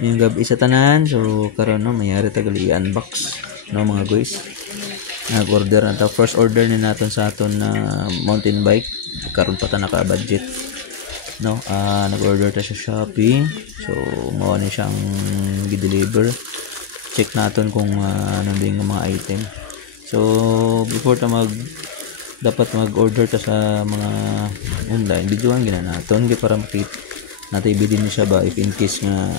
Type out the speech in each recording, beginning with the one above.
Yung gabi sa tanan. So karon no mayari tagal i-unbox no mga guys. Nag-order na ta. First order ni naton sa aton na mountain bike. Karon pa ta naka-budget. No, nag-order ta sa Shopee. So mao ni siyang gi-deliver. Check naton kung ano din yung mga item. So before ta dapat mag-order ta sa mga online, videoan gina naton kay para makita natin ibili siya ba if in case nga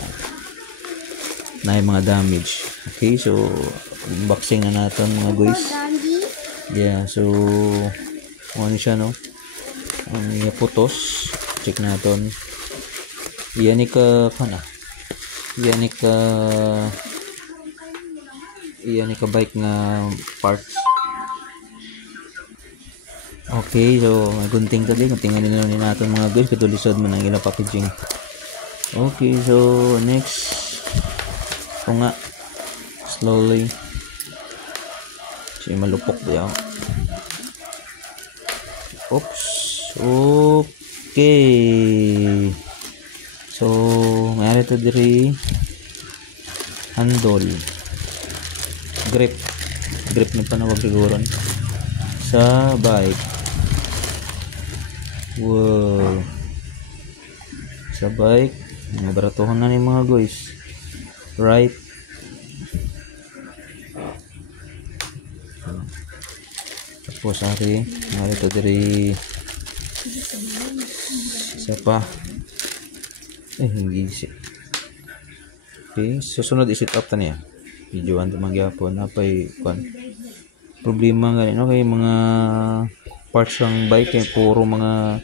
na yung mga damage. Okay, so unboxing na natin mga guys. Yeah, so ano siya no, ang photos check natin. Iyan ni ka bike nga parts. Okay, so gunting to din, guntingan nila ni natin mga guys, katulisod man ang ilang packaging. Okay, so next ito nga slowly siya malupok diyan. Oops. Okay, so mayroon ito diri handle grip na panawag siguro sa bike. Wow, sa bike mga baratuhan na ni mga guys, right? Tapos ari ito diri isa pa hindi siya. Okay, susunod i-set up ta niya videoan ta magyapon napay kon problema nga no kay mga parts ng bike kay puro mga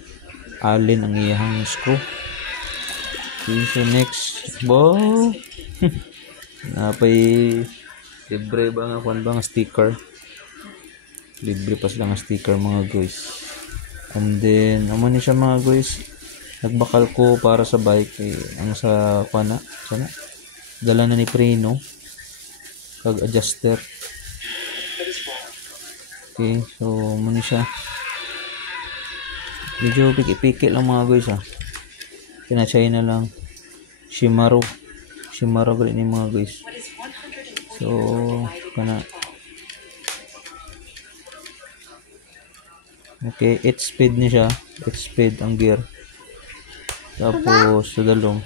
allen ang iyang screw. Okay, so next bo napay libre ba nga kon ba nga sticker, libre pa sila nga sticker mga guys. And then naman ni siya mga guys, nagbakal ko para sa bike ang sa pana sana dala na ni preno kag adjuster. Okay, so muna siya medyo piki-piki lang mga guys China lang Shimano gali ni mga guys. So kana okay, 8 speed ni siya, 8 speed ang gear. Tapos sa dalong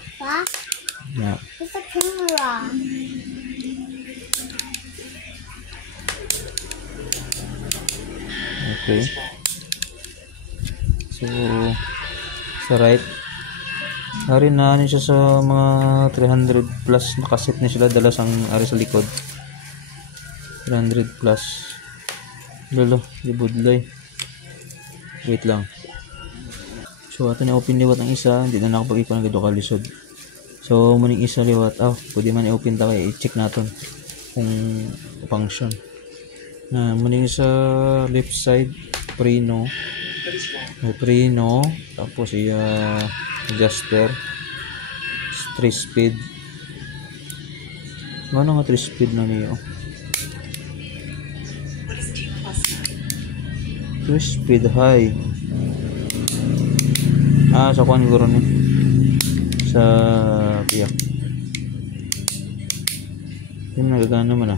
yeah. It's a camera. Okay, so sa right hari na siya sa mga 300 plus nakaset na sila dala sang ari sa likod 300 plus lolo libudlay. Wait lang, so ato na open liwat ang isa, hindi na nakapag-iko ng gado kalisod. So muning isa liwat pwede man i-open ta kay i-check naton kung function na muning sa left side preno tapos adjuster 3 speed ano nga 3 speed na niyo 3 speed high sa kuan guro ni sa piyak yun nagagana man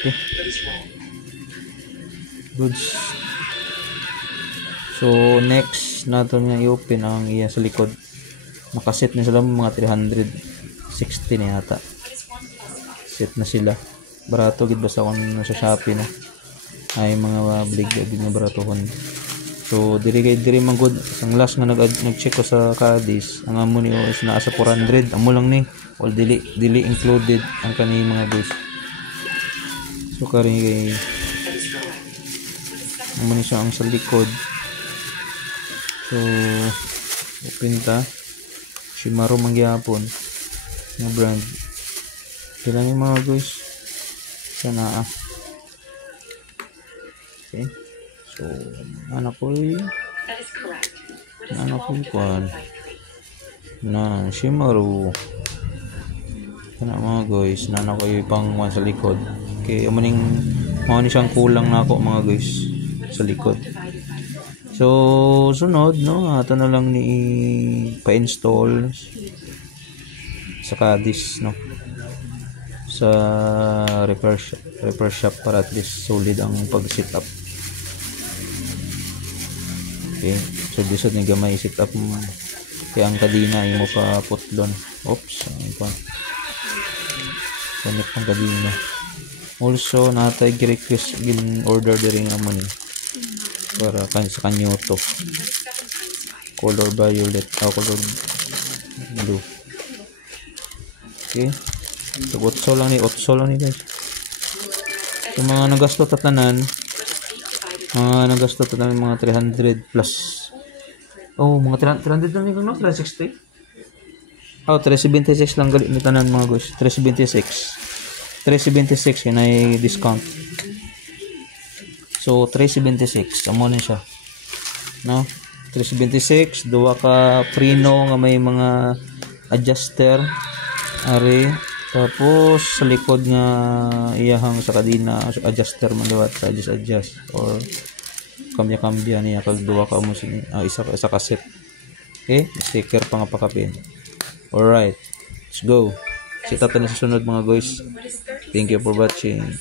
okay. Goods. So next natin nga i-open ang iya sa likod. Nakaset na sila mga 360 na yata. Set na sila. Barato gid basta kon sa Shopee na. Ay mga bligya din nga baratohon. So diri man good. Ang last nga nag-check ko sa Cadiz, ang amo ni is naa sa 400. Amo lang ni all dili included ang kani mga guys. So kari naman siya ang sa likod. So open ta Shimano mangyapon na brand kailan yung mga guys sana okay. So anak ko kuan na Shimano kana mga guys anak ko pang sa likod kay maning siyang kulang na ako mga guys sa likod. So sunod no, ato na lang ni pa-install saka this no sa repair shop para at least solid ang pag-set up. Okay, so disod ni gamay set up mo kaya ang kadina imo pa putlon. Oops, ano pa connect ang kadina. Also natay request gin order diri nga man para sa kanyo to color violet color blue. Okay, so 8 lang ni guys. So mga nagasto tatanan mga 300 plus. Mga 300 lang ni no 360. 376 lang gali ni tanan mga guys. 376 yun ay discount. So 376 amo na siya no. 376 duwa ka preno nga may mga adjuster ari, tapos sa likod nga iyahang sa kadina adjuster man dawat sa adjust or kambya niya kag duwa ka mo isa ka set. Okay, sticker pa nga pakapin. Alright, let's go. Kita tayo sa sunod mga guys. Thank you for watching.